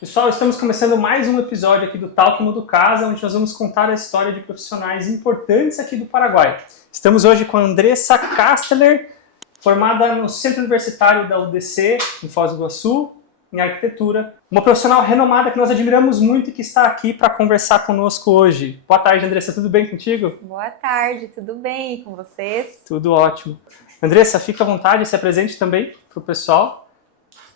Pessoal, estamos começando mais um episódio aqui do Talk Mudo Casa, onde nós vamos contar a história de profissionais importantes aqui do Paraguai. Estamos hoje com a Andressa Kastler, formada no Centro Universitário da UDC, em Foz do Iguaçu, em arquitetura. Uma profissional renomada que nós admiramos muito e que está aqui para conversar conosco hoje. Boa tarde, Andressa, tudo bem contigo? Boa tarde, tudo bem com vocês? Tudo ótimo. Andressa, fica à vontade, se apresente também para o pessoal.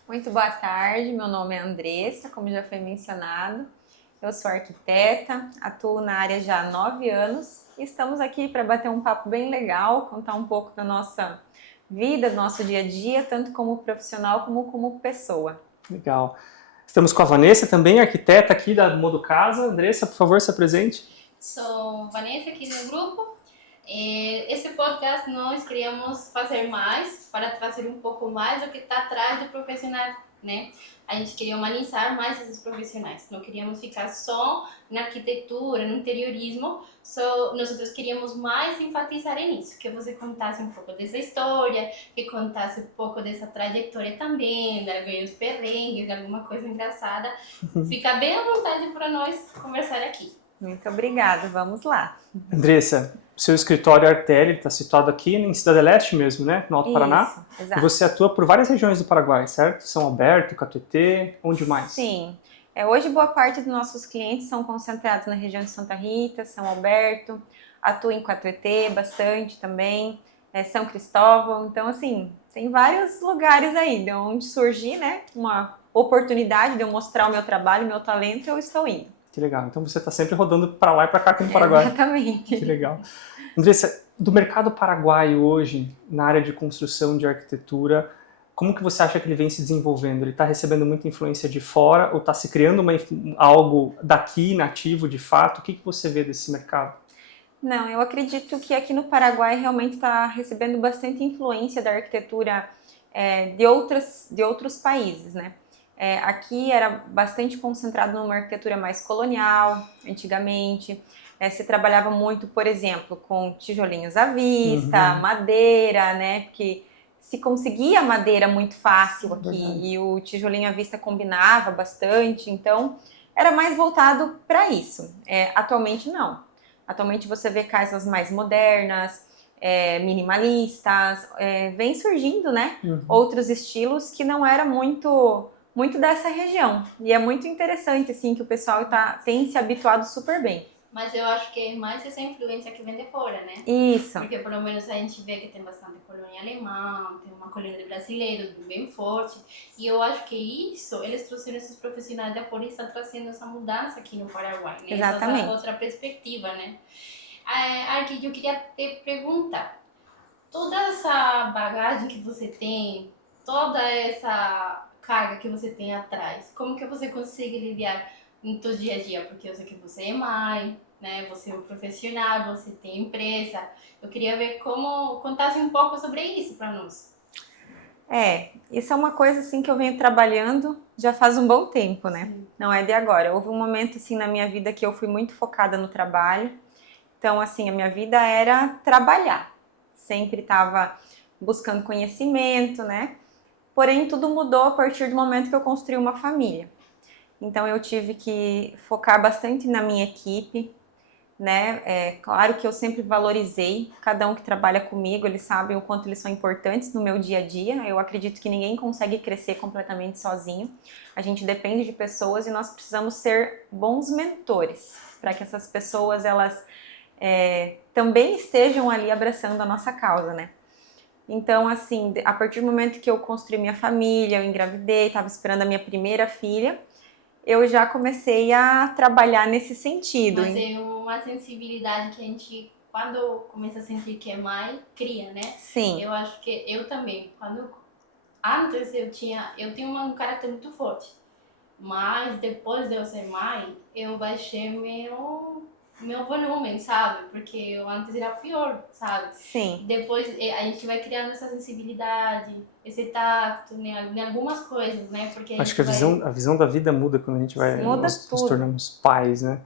Muito boa tarde, meu nome é Andressa, como já foi mencionado. Eu sou arquiteta, atuo na área já há 9 anos e estamos aqui para bater um papo bem legal, contar um pouco da nossa vida, do nosso dia a dia, tanto como profissional como como pessoa. Legal. Estamos com a Vanessa também, arquiteta aqui da Mudo Casa. Andressa, por favor, se apresente. Sou Vanessa aqui do grupo. Esse podcast nós queríamos fazer mais para trazer um pouco mais do que está atrás do profissional, né? A gente queria humanizar mais esses profissionais. Não queríamos ficar só na arquitetura, no interiorismo. Nós queríamos mais enfatizar nisso, que você contasse um pouco dessa história, que contasse um pouco dessa trajetória também, de alguns perrengues, de alguma coisa engraçada. Fica bem à vontade para nós conversar aqui. Muito obrigada, vamos lá. Andressa, seu escritório Artelli está situado aqui em Cidade Leste mesmo, né? No Alto Paraná. Isso, exato. E você atua por várias regiões do Paraguai, certo? São Alberto, Catuete, onde mais? Sim. Hoje boa parte dos nossos clientes são concentrados na região de Santa Rita, São Alberto, atuo em Catuete bastante também, São Cristóvão. Então, assim, tem vários lugares aí de onde surgir, né, uma oportunidade de eu mostrar o meu trabalho, o meu talento, eu estou indo. Que legal. Então você está sempre rodando para lá e para cá aqui no Paraguai. Exatamente. Que legal. Andressa, do mercado paraguaio hoje, na área de construção de arquitetura, como que você acha que ele vem se desenvolvendo? Ele está recebendo muita influência de fora ou está se criando algo daqui, nativo, de fato? O que você vê desse mercado? Não, eu acredito que aqui no Paraguai realmente está recebendo bastante influência da arquitetura de outros países, né? Aqui era bastante concentrado numa arquitetura mais colonial, antigamente. Se trabalhava muito, por exemplo, com tijolinhos à vista, madeira, né? Porque se conseguia madeira muito fácil aqui e o tijolinho à vista combinava bastante, então era mais voltado para isso. Atualmente não. Atualmente você vê casas mais modernas, minimalistas, vem surgindo, né? Outros estilos que não era muito dessa região. E é muito interessante, assim, que o pessoal tem se habituado super bem. Mas eu acho que é mais essa influência que vem de fora, né? Isso. Porque pelo menos a gente vê que tem bastante colônia alemã, tem uma colônia de brasileiros bem forte. E eu acho que eles trouxeram esses profissionais da fora e estão trazendo essa mudança aqui no Paraguai, né? Exatamente. Essa outra perspectiva, né? Arqui, eu queria te perguntar, toda essa bagagem que você tem, toda essa carga que você tem atrás, como que você consegue lidar no seu dia a dia? Porque eu sei que você é mãe, né? Você é um profissional, você tem empresa. Eu queria ver como contasse um pouco sobre isso para nós. Isso é uma coisa assim que eu venho trabalhando já faz um bom tempo, né? Sim. Não é de agora. Houve um momento assim na minha vida que eu fui muito focada no trabalho. Então, assim, a minha vida era trabalhar. Sempre estava buscando conhecimento, né? Porém, tudo mudou a partir do momento que eu construí uma família. Então, eu tive que focar bastante na minha equipe, né? Claro que eu sempre valorizei cada um que trabalha comigo, eles sabem o quanto eles são importantes no meu dia a dia. Eu acredito que ninguém consegue crescer completamente sozinho. A gente depende de pessoas e nós precisamos ser bons mentores para que essas pessoas, elas também estejam ali abraçando a nossa causa, né? Então, assim, a partir do momento que eu construí minha família, eu engravidei, estava esperando a minha primeira filha, eu já comecei a trabalhar nesse sentido. Mas é uma sensibilidade que a gente, quando começa a sentir que é mãe, cria, né? Sim. Eu acho que eu também, antes eu tenho um caráter muito forte, mas depois de eu ser mãe, eu baixei meu volume, sabe? Porque eu antes era pior, sabe? Sim. Depois a gente vai criando essa sensibilidade, esse tato, né, em algumas coisas, né? Porque Acho que a visão da vida muda quando a gente nós nos tornamos pais, né?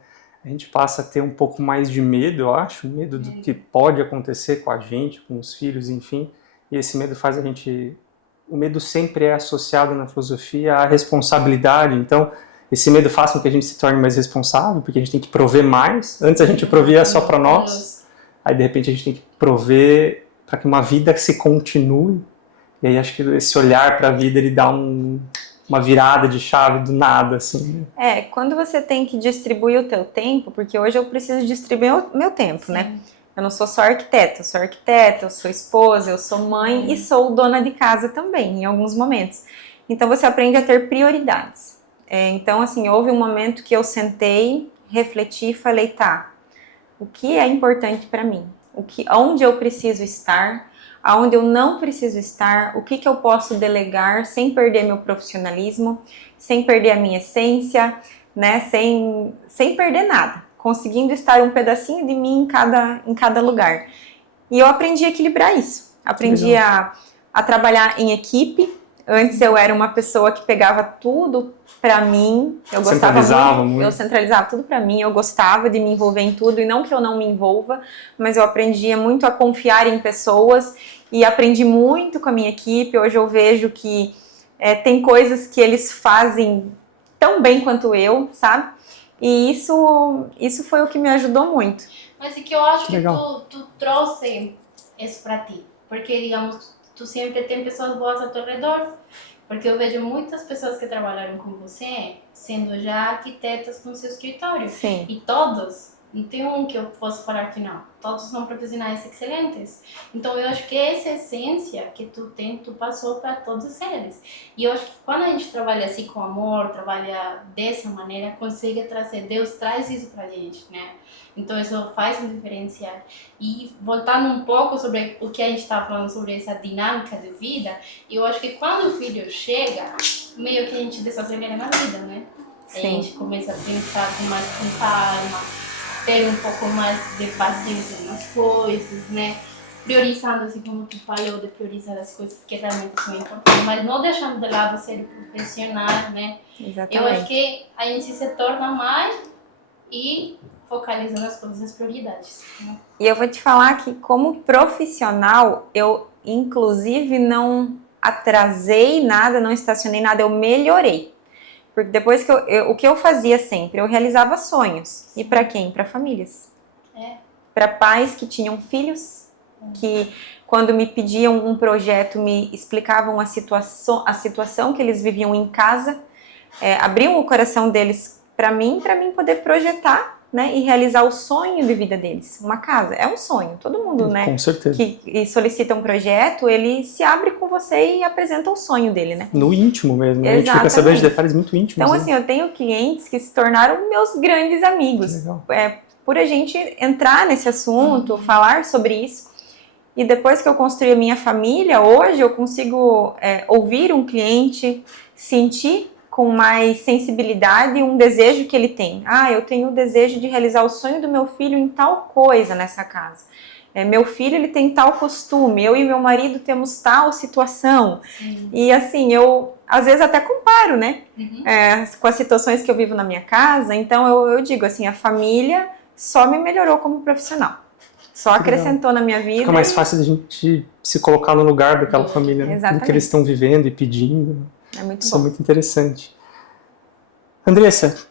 A gente passa a ter um pouco mais de medo, eu acho, medo do que pode acontecer com a gente, com os filhos, enfim. E esse medo faz a gente... O medo sempre é associado na filosofia à responsabilidade, então esse medo faz com que a gente se torne mais responsável, porque a gente tem que prover mais. Antes a gente provia só para nós, aí de repente a gente tem que prover para que uma vida se continue. E aí acho que esse olhar para a vida, ele dá uma virada de chave do nada, assim. Quando você tem que distribuir o teu tempo, porque hoje eu preciso distribuir o meu tempo, Sim. né? Eu não sou só arquiteta, eu sou esposa, eu sou mãe e sou dona de casa também, em alguns momentos. Então você aprende a ter prioridades. Então, assim, houve um momento que eu sentei, refleti e falei, tá, o que é importante para mim? Onde eu preciso estar? Aonde eu não preciso estar? O que eu posso delegar sem perder meu profissionalismo, sem perder a minha essência, né? Sem perder nada, conseguindo estar um pedacinho de mim em cada lugar. E eu aprendi a equilibrar isso. Aprendi a trabalhar em equipe. Antes eu era uma pessoa que pegava tudo pra mim, eu gostava muito, eu centralizava tudo pra mim, eu gostava de me envolver em tudo, e não que eu não me envolva, mas eu aprendia muito a confiar em pessoas, e aprendi muito com a minha equipe. Hoje eu vejo que tem coisas que eles fazem tão bem quanto eu, sabe? E isso foi o que me ajudou muito. Mas é que eu acho que tu trouxe isso pra ti, porque, digamos, tu sempre tem pessoas boas ao teu redor. Porque eu vejo muitas pessoas que trabalharam com você sendo já arquitetas no seu escritório. Sim. E todos, não tem um que eu posso falar que não. Todos são profissionais excelentes. Então eu acho que essa essência que tu tem, tu passou para todos eles. E eu acho que quando a gente trabalha assim com amor, trabalha dessa maneira, consegue trazer, Deus traz isso pra gente, né? Então isso faz um diferencial. E voltando um pouco sobre o que a gente estava falando sobre essa dinâmica de vida, eu acho que quando o filho chega, meio que a gente desacelera na vida, né? Sim. A gente começa a pensar com calma, ter um pouco mais de paciência nas coisas, né? Priorizando, assim como tu falou, de priorizar as coisas que realmente são importantes, mas não deixando de lado ser profissional, né? Exatamente. Eu acho que a gente se torna mais e focalizando as coisas, as prioridades, né? E eu vou te falar que, como profissional, eu inclusive não atrasei nada, não estacionei nada, eu melhorei. Porque depois que o que eu fazia sempre, eu realizava sonhos. E para quem? Para famílias. Para pais que tinham filhos, que quando me pediam um projeto, me explicavam a situação que eles viviam em casa, abriam o coração deles para mim poder projetar, né, e realizar o sonho de vida deles. Uma casa é um sonho, todo mundo, né, com certeza, que solicita um projeto, ele se abre com você e apresenta o sonho dele, né? No íntimo mesmo, né? A gente Exatamente. fica sabendo de detalhes muito íntimos. Então, né? assim, eu tenho clientes que se tornaram meus grandes amigos. Que legal. Por a gente entrar nesse assunto, falar sobre isso. E depois que eu construí a minha família, hoje eu consigo ouvir um cliente, sentir com mais sensibilidade um desejo que ele tem. Eu tenho o desejo de realizar o sonho do meu filho em tal coisa nessa casa. Meu filho, ele tem tal costume, eu e meu marido temos tal situação. Sim. E assim, eu às vezes até comparo, né? Com as situações que eu vivo na minha casa. Então eu digo assim, a família só me melhorou como profissional. Só acrescentou na minha vida. Fica mais fácil de a gente se colocar no lugar daquela família, né? Exatamente. Do que eles estão vivendo e pedindo. É muito Isso bom. é muito interessante. Andressa,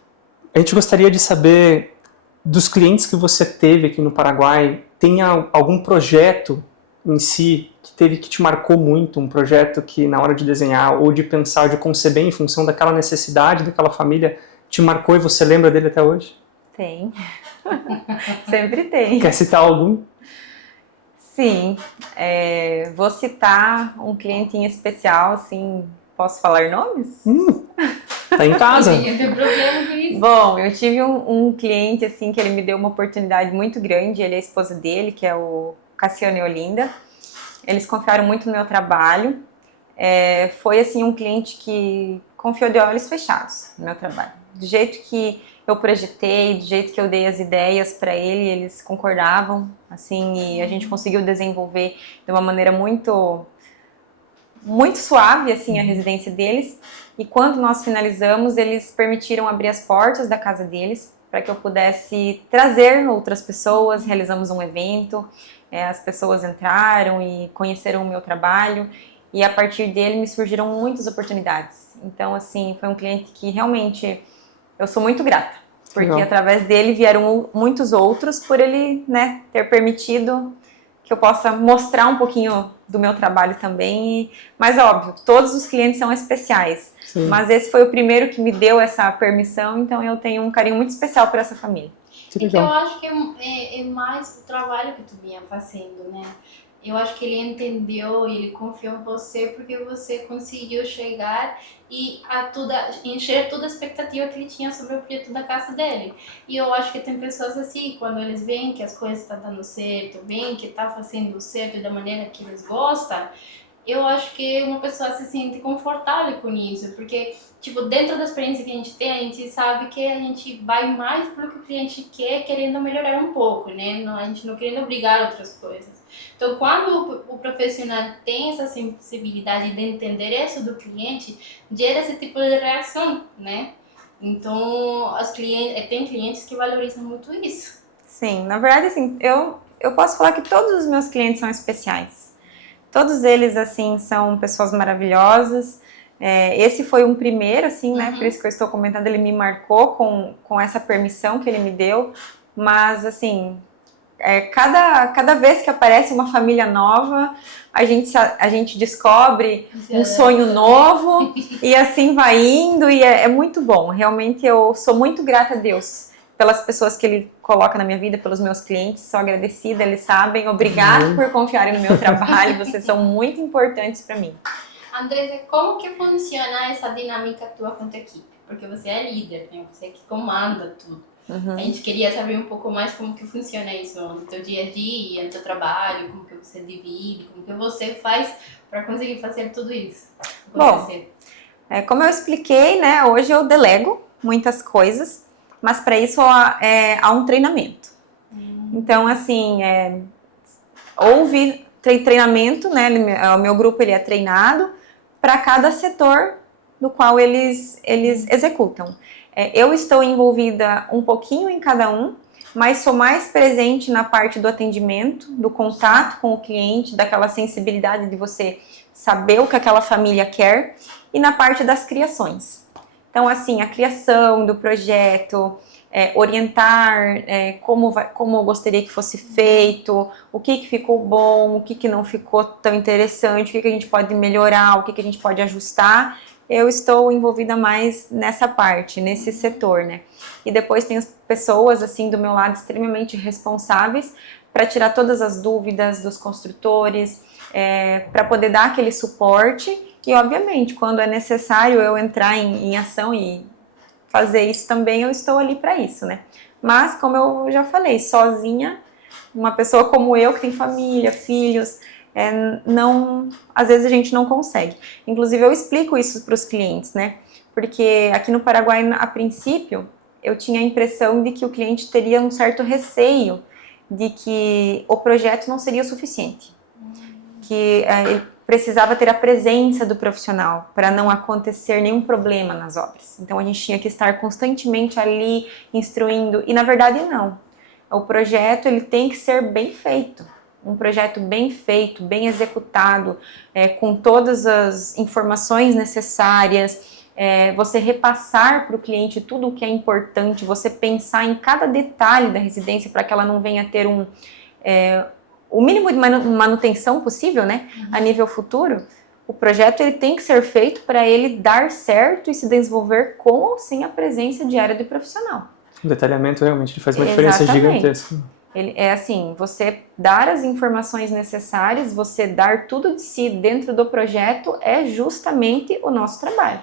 a gente gostaria de saber dos clientes que você teve aqui no Paraguai, tem algum projeto em si que te marcou muito, um projeto que na hora de desenhar ou de pensar, ou de conceber em função daquela necessidade daquela família, te marcou e você lembra dele até hoje? Tem. Sempre tem. Quer citar algum? Sim. Vou citar um cliente em especial, assim, posso falar nomes? Tá em casa. Ninguém tem problema com isso. Bom, eu tive um cliente, assim, que ele me deu uma oportunidade muito grande, ele é a esposa dele, que é o Cassiano e Olinda. Eles confiaram muito no meu trabalho. Foi, assim, um cliente que confiou de olhos fechados no meu trabalho. Do jeito que eu projetei, do jeito que eu dei as ideias para ele, eles concordavam, assim, e a gente conseguiu desenvolver de uma maneira muito, muito suave, assim, a residência deles. E quando nós finalizamos, eles permitiram abrir as portas da casa deles para que eu pudesse trazer outras pessoas. Realizamos um evento, as pessoas entraram e conheceram o meu trabalho, e a partir dele me surgiram muitas oportunidades. Então, assim, foi um cliente que realmente eu sou muito grata, porque Legal. através dele vieram muitos outros, por ele, né, ter permitido que eu possa mostrar um pouquinho do meu trabalho também. Mas óbvio, todos os clientes são especiais, Sim. mas esse foi o primeiro que me deu essa permissão, então eu tenho um carinho muito especial por essa família. Que É que eu legal. acho que é mais o trabalho que tu vinha fazendo, né? Eu acho que ele entendeu e ele confiou em você porque você conseguiu chegar e encher toda a expectativa que ele tinha sobre o projeto da casa dele. E eu acho que tem pessoas assim, quando eles veem que as coisas estão dando certo, veem que está fazendo certo da maneira que eles gostam, eu acho que uma pessoa se sente confortável com isso, porque, tipo, dentro da experiência que a gente tem, a gente sabe que a gente vai mais pelo que o cliente quer, querendo melhorar um pouco, né? A gente não querendo obrigar outras coisas. Então, quando o profissional tem essa sensibilidade de entender isso do cliente, gera esse tipo de reação, né? Então, tem clientes que valorizam muito isso. Sim, na verdade, assim, eu posso falar que todos os meus clientes são especiais. Todos eles, assim, são pessoas maravilhosas. Esse foi um primeiro, assim, né? Por isso que eu estou comentando, ele me marcou com essa permissão que ele me deu. Mas, assim, cada vez que aparece uma família nova, a gente descobre um sonho novo e assim vai indo e é muito bom. Realmente eu sou muito grata a Deus pelas pessoas que Ele coloca na minha vida, pelos meus clientes, sou agradecida, eles sabem. Obrigada por confiarem no meu trabalho, vocês são muito importantes para mim. Andresa, como que funciona essa dinâmica tua com a tua equipe? Porque você é líder, né? Você que comanda tudo. A gente queria saber um pouco mais como que funciona isso no teu dia a dia, no teu trabalho, como que você divide, como que você faz para conseguir fazer tudo isso acontecer. Bom, como eu expliquei, né, hoje eu delego muitas coisas, mas para isso há um treinamento. Então, assim, houve treinamento, né, o meu grupo ele é treinado para cada setor do qual eles executam. Eu estou envolvida um pouquinho em cada um, mas sou mais presente na parte do atendimento, do contato com o cliente, daquela sensibilidade de você saber o que aquela família quer, e na parte das criações. Então, assim, a criação do projeto, orientar como eu gostaria que fosse feito, o que ficou bom, o que não ficou tão interessante, o que a gente pode melhorar, o que a gente pode ajustar. Eu estou envolvida mais nessa parte, nesse setor, né? E depois tem as pessoas, assim, do meu lado, extremamente responsáveis para tirar todas as dúvidas dos construtores, para poder dar aquele suporte e, obviamente, quando é necessário eu entrar em ação e fazer isso também, eu estou ali para isso, né? Mas, como eu já falei, sozinha, uma pessoa como eu, que tem família, filhos, às vezes a gente não consegue. Inclusive, eu explico isso para os clientes, né? Porque aqui no Paraguai, a princípio, eu tinha a impressão de que o cliente teria um certo receio de que o projeto não seria o suficiente. Que ele precisava ter a presença do profissional para não acontecer nenhum problema nas obras. Então, a gente tinha que estar constantemente ali, instruindo. E, na verdade, não. O projeto ele tem que ser bem feito. Um projeto bem feito, bem executado, com todas as informações necessárias, você repassar para o cliente tudo o que é importante, você pensar em cada detalhe da residência para que ela não venha a ter o mínimo de manutenção possível, né, a nível futuro. O projeto ele tem que ser feito para ele dar certo e se desenvolver com ou sem a presença diária do profissional. O detalhamento realmente faz uma diferença gigantesca. Ele é assim, você dar as informações necessárias, você dar tudo de si dentro do projeto é justamente o nosso trabalho.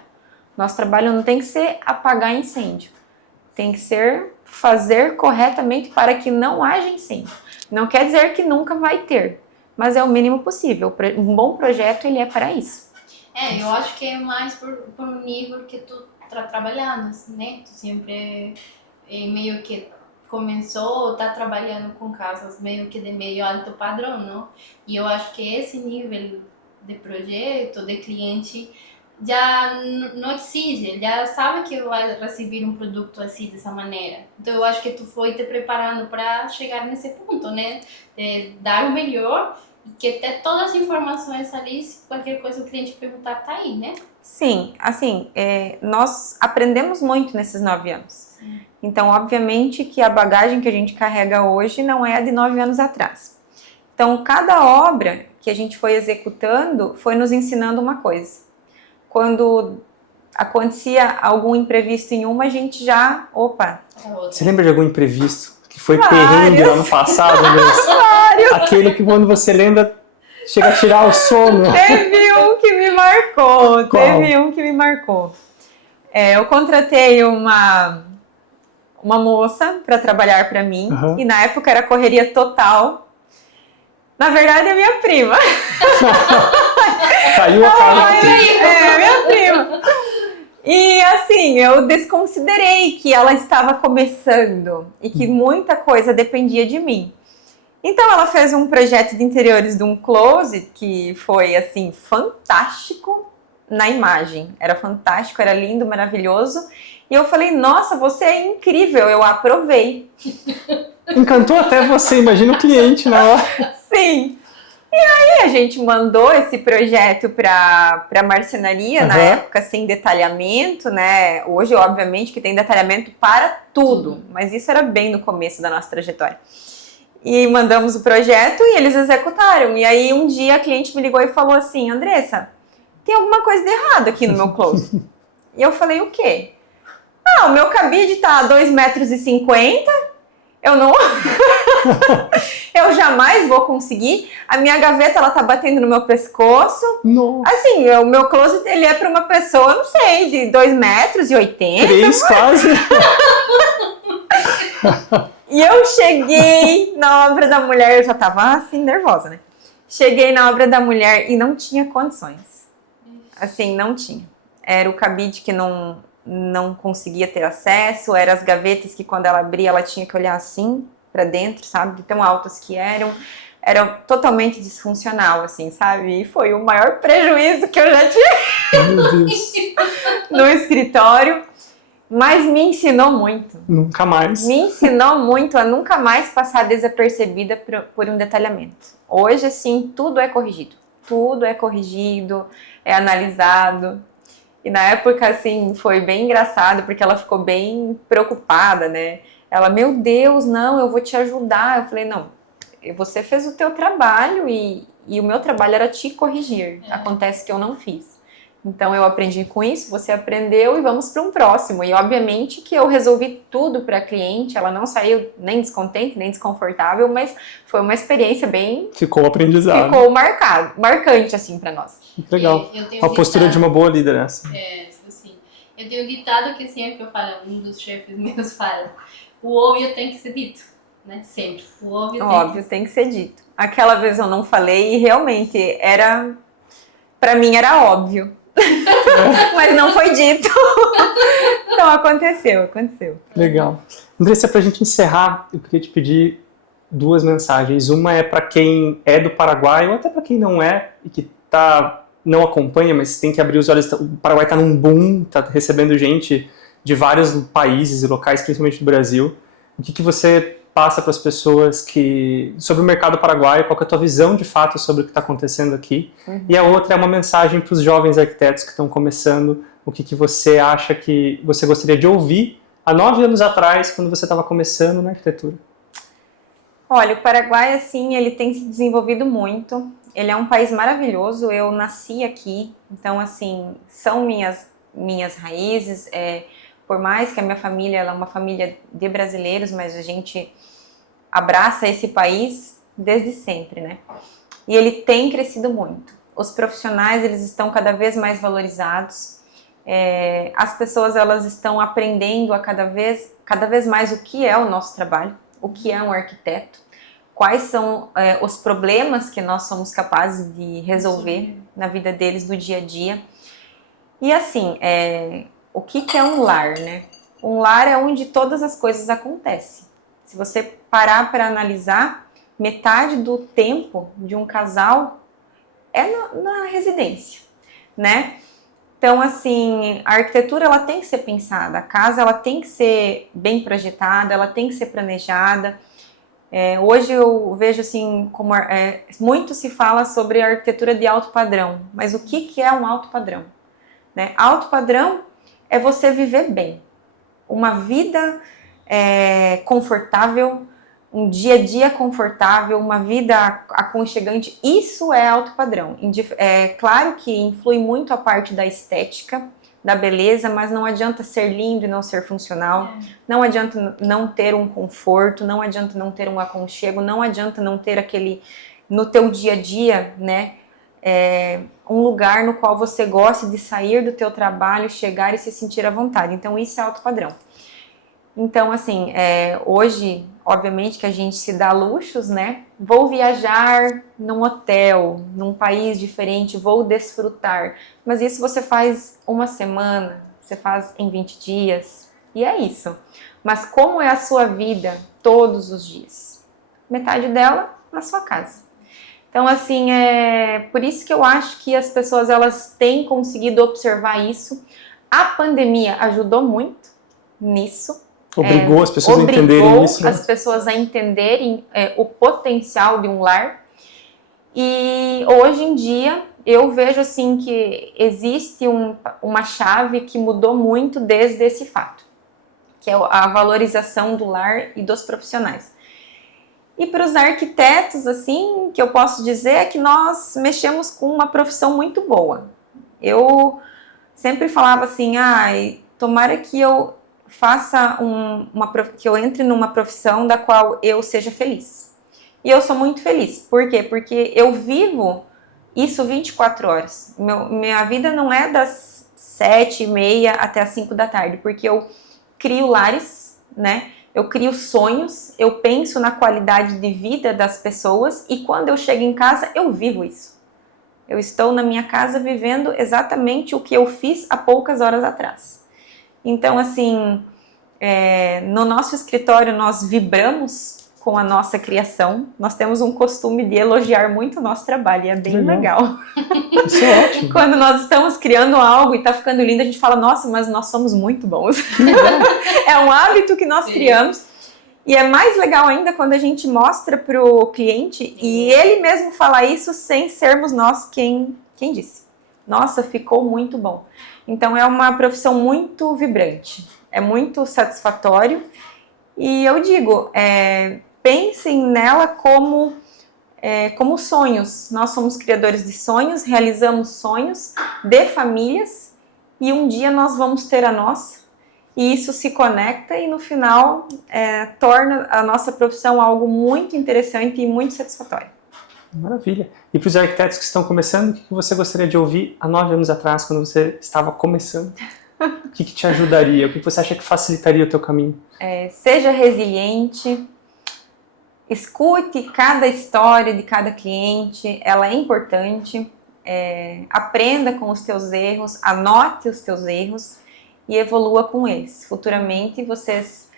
Nosso trabalho não tem que ser apagar incêndio, tem que ser fazer corretamente para que não haja incêndio. Não quer dizer que nunca vai ter, mas é o mínimo possível. Um bom projeto ele é para isso. Eu acho que é mais por um nível que tu tá trabalhando, assim, né? Tu sempre meio que começou, tá trabalhando com casas meio que de meio alto padrão, não? E eu acho que esse nível de projeto, de cliente, já não exige, ele já sabe que vai receber um produto assim, dessa maneira. Então eu acho que tu foi te preparando para chegar nesse ponto, né? De dar o melhor e que ter todas as informações ali, se qualquer coisa o cliente perguntar, tá aí, né? Sim, assim, nós aprendemos muito nesses 9 anos. Sim. Então, obviamente que a bagagem que a gente carrega hoje não é a de 9 anos atrás. Então, cada obra que a gente foi executando foi nos ensinando uma coisa. Quando acontecia algum imprevisto em uma, a gente já, opa, Você lembra de algum imprevisto que foi Vários. perrengue lá no passado, Andressa? Aquele que quando você lembra, chega a tirar o sono. teve um que me marcou. Qual? Teve um que me marcou. Eu contratei uma moça para trabalhar para mim, Uhum. e na época era correria total. Na verdade, é minha prima. Caiu a casa. É, minha prima. E assim, eu desconsiderei que ela estava começando e que muita coisa dependia de mim. Então ela fez um projeto de interiores de um closet que foi assim fantástico na imagem. Era fantástico, era lindo, maravilhoso. E eu falei, nossa, você é incrível, eu aprovei. Encantou até você, imagina o cliente na hora. Sim. E aí a gente mandou esse projeto para marcenaria, na Uhum. época sem detalhamento, né? Hoje, obviamente, que tem detalhamento para tudo, mas isso era bem no começo da nossa trajetória. E mandamos o projeto e eles executaram. E aí um dia a cliente me ligou e falou assim, Andressa, tem alguma coisa de errado aqui no meu closet. E eu falei, o quê? O meu cabide tá a 2,50 m. Eu não... eu jamais vou conseguir. A minha gaveta, ela tá batendo no meu pescoço. Nossa. Assim, o meu closet, ele é pra uma pessoa, não sei, de 2,80 m. 3 quase. E eu cheguei na obra da mulher, eu já tava assim, nervosa, né? Cheguei na obra da mulher e não tinha condições. Assim, não tinha. Era o cabide que não conseguia ter acesso, eram as gavetas que quando ela abria, ela tinha que olhar assim pra dentro, sabe? De tão altas que eram. Era totalmente disfuncional, assim, sabe? E foi o maior prejuízo que eu já tive Meu Deus. no escritório. Mas me ensinou muito. Nunca mais. Me ensinou muito a nunca mais passar desapercebida por um detalhamento. Hoje, assim, tudo é corrigido. Tudo é corrigido, é analisado. E na época, assim, foi bem engraçado, porque ela ficou bem preocupada, né? Ela, meu Deus, não, eu vou te ajudar. Eu falei, não, você fez o teu trabalho e o meu trabalho era te corrigir. Acontece que eu não fiz. Então eu aprendi com isso, você aprendeu e vamos para um próximo. E obviamente que eu resolvi tudo para a cliente, ela não saiu nem descontente, nem desconfortável, mas foi uma experiência bem... Ficou aprendizado. Ficou marcante assim para nós. Legal. Eu tenho A postura de uma boa liderança. assim. Eu tenho um ditado que sempre eu falo, um dos chefes meus fala, o óbvio tem que ser dito, né? Sempre. O óbvio Tem que ser dito. Aquela vez eu não falei e realmente era... Para mim era óbvio. Mas não foi dito. Então aconteceu. Legal. Andressa, pra gente encerrar, eu queria te pedir 2 mensagens. Uma é para quem é do Paraguai, ou até para quem não é e que não acompanha, mas tem que abrir os olhos. O Paraguai está num boom, está recebendo gente de vários países e locais, principalmente do Brasil. O que você passa para as pessoas sobre o mercado paraguaio, qual que é a tua visão de fato sobre o que está acontecendo aqui? Uhum. E a outra é uma mensagem para os jovens arquitetos que estão começando, o que você acha que você gostaria de ouvir há 9 anos atrás, quando você estava começando na arquitetura? Olha, o Paraguai, assim, ele tem se desenvolvido muito. Ele é um país maravilhoso, eu nasci aqui, então, assim, são minhas raízes. Por mais que a minha família ela é uma família de brasileiros, mas a gente abraça esse país desde sempre, né? E ele tem crescido muito. Os profissionais, eles estão cada vez mais valorizados. As pessoas, elas estão aprendendo a cada vez mais o que é o nosso trabalho, o que é um arquiteto, quais são os problemas que nós somos capazes de resolver na vida deles do dia a dia. E assim, o que é um lar, né? Um lar é onde todas as coisas acontecem. Se você parar para analisar, metade do tempo de um casal é na residência, né? Então, assim, a arquitetura ela tem que ser pensada, a casa ela tem que ser bem projetada, ela tem que ser planejada. Hoje eu vejo assim, como muito se fala sobre a arquitetura de alto padrão, mas o que é um alto padrão? Né? Alto padrão é você viver bem, uma vida confortável, um dia a dia confortável, uma vida aconchegante, isso é alto padrão. É claro que influi muito a parte da estética, da beleza, mas não adianta ser lindo e não ser funcional, não adianta não ter um conforto, não adianta não ter um aconchego, não adianta não ter aquele, no teu dia a dia, né, um lugar no qual você goste de sair do teu trabalho, chegar e se sentir à vontade. Então isso é alto padrão. Então, assim, hoje, obviamente que a gente se dá luxos, né? Vou viajar num hotel, num país diferente, vou desfrutar. Mas isso você faz uma semana, você faz em 20 dias, e é isso. Mas como é a sua vida todos os dias? Metade dela na sua casa. Então, assim, por isso que eu acho que as pessoas, elas têm conseguido observar isso. A pandemia ajudou muito nisso. Obrigou as pessoas a entenderem isso, né? As pessoas a entenderem o potencial de um lar. E hoje em dia eu vejo assim que existe uma chave que mudou muito desde esse fato, que é a valorização do lar e dos profissionais. E para os arquitetos, assim, que eu posso dizer é que nós mexemos com uma profissão muito boa. Eu sempre falava assim, tomara que eu faça que eu entre numa profissão da qual eu seja feliz. E eu sou muito feliz. Por quê? Porque eu vivo isso 24 horas. Minha vida não é das 7h30 até as 5 da tarde, porque eu crio lares, né? Eu crio sonhos, eu penso na qualidade de vida das pessoas e quando eu chego em casa, eu vivo isso. Eu estou na minha casa vivendo exatamente o que eu fiz há poucas horas atrás. Então, assim, no nosso escritório nós vibramos com a nossa criação. Nós temos um costume de elogiar muito o nosso trabalho e é bem legal. Isso é ótimo. Quando nós estamos criando algo e está ficando lindo, a gente fala, nossa, mas nós somos muito bons. É um hábito que nós criamos. E é mais legal ainda quando a gente mostra para o cliente e ele mesmo fala isso sem sermos nós quem disse. Nossa, ficou muito bom. Então é uma profissão muito vibrante, é muito satisfatório e eu digo, pensem nela como sonhos. Nós somos criadores de sonhos, realizamos sonhos de famílias e um dia nós vamos ter a nossa e isso se conecta e no final torna a nossa profissão algo muito interessante e muito satisfatório. Maravilha. E para os arquitetos que estão começando, o que você gostaria de ouvir há 9 anos atrás, quando você estava começando? O que te ajudaria? O que você acha que facilitaria o teu caminho? Seja resiliente, escute cada história de cada cliente, ela é importante, aprenda com os teus erros, anote os teus erros e evolua com eles. Futuramente vocês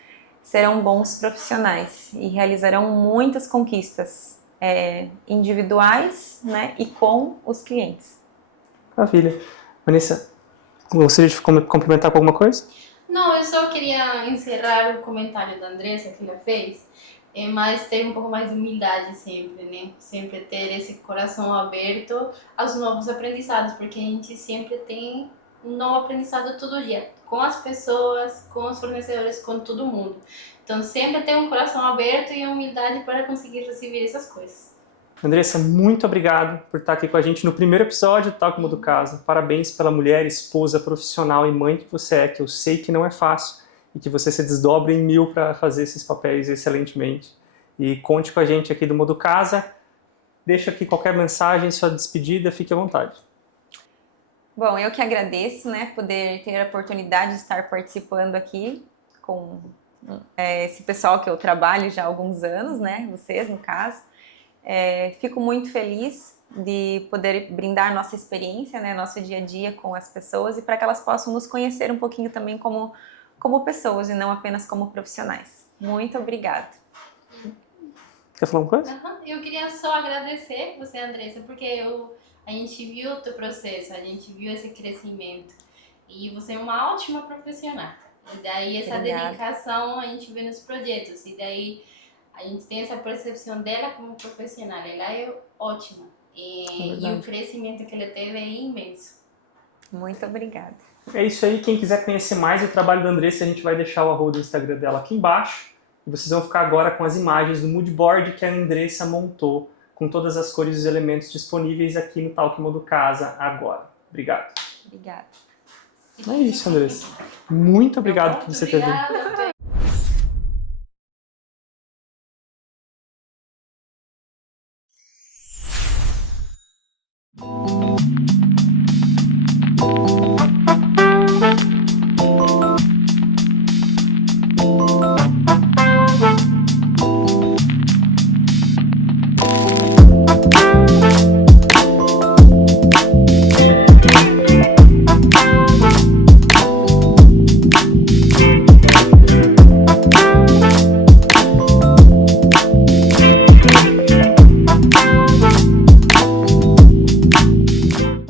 serão bons profissionais e realizarão muitas conquistas individuais, né, e com os clientes. Maravilha. Vanessa, gostaria de complementar com alguma coisa? Não, eu só queria encerrar o comentário da Andressa que ela fez, mas ter um pouco mais de humildade sempre, né? Sempre ter esse coração aberto aos novos aprendizados, porque a gente sempre tem um novo aprendizado todo dia, com as pessoas, com os fornecedores, com todo mundo. Então sempre ter um coração aberto e humildade para conseguir receber essas coisas. Andressa, muito obrigado por estar aqui com a gente no primeiro episódio do Tal Como do Casa. Parabéns pela mulher, esposa, profissional e mãe que você é, que eu sei que não é fácil e que você se desdobra em 1000 para fazer esses papéis excelentemente. E conte com a gente aqui do Modo Casa. Deixa aqui qualquer mensagem, sua despedida, fique à vontade. Bom, eu que agradeço, né, poder ter a oportunidade de estar participando aqui com esse pessoal que eu trabalho já há alguns anos, né, vocês no caso. Fico muito feliz de poder brindar nossa experiência, né, nosso dia a dia com as pessoas e para que elas possam nos conhecer um pouquinho também como pessoas e não apenas como profissionais. Muito obrigada. Quer falar uma coisa? Eu queria só agradecer você, Andressa, porque a gente viu o teu processo, a gente viu esse crescimento e você é uma ótima profissional. E daí essa dedicação a gente vê nos projetos e daí A gente tem essa percepção dela como profissional, ela é ótima. E o crescimento que ela teve é imenso. Muito obrigada. É isso aí, quem quiser conhecer mais o trabalho da Andressa, a gente vai deixar o arroba do Instagram dela aqui embaixo. E vocês vão ficar agora com as imagens do mood board que a Andressa montou, com todas as cores e os elementos disponíveis aqui no Talk Modo Casa agora. Obrigado. Obrigada. É isso, Andressa. Muito obrigado por você ter vindo. Obrigada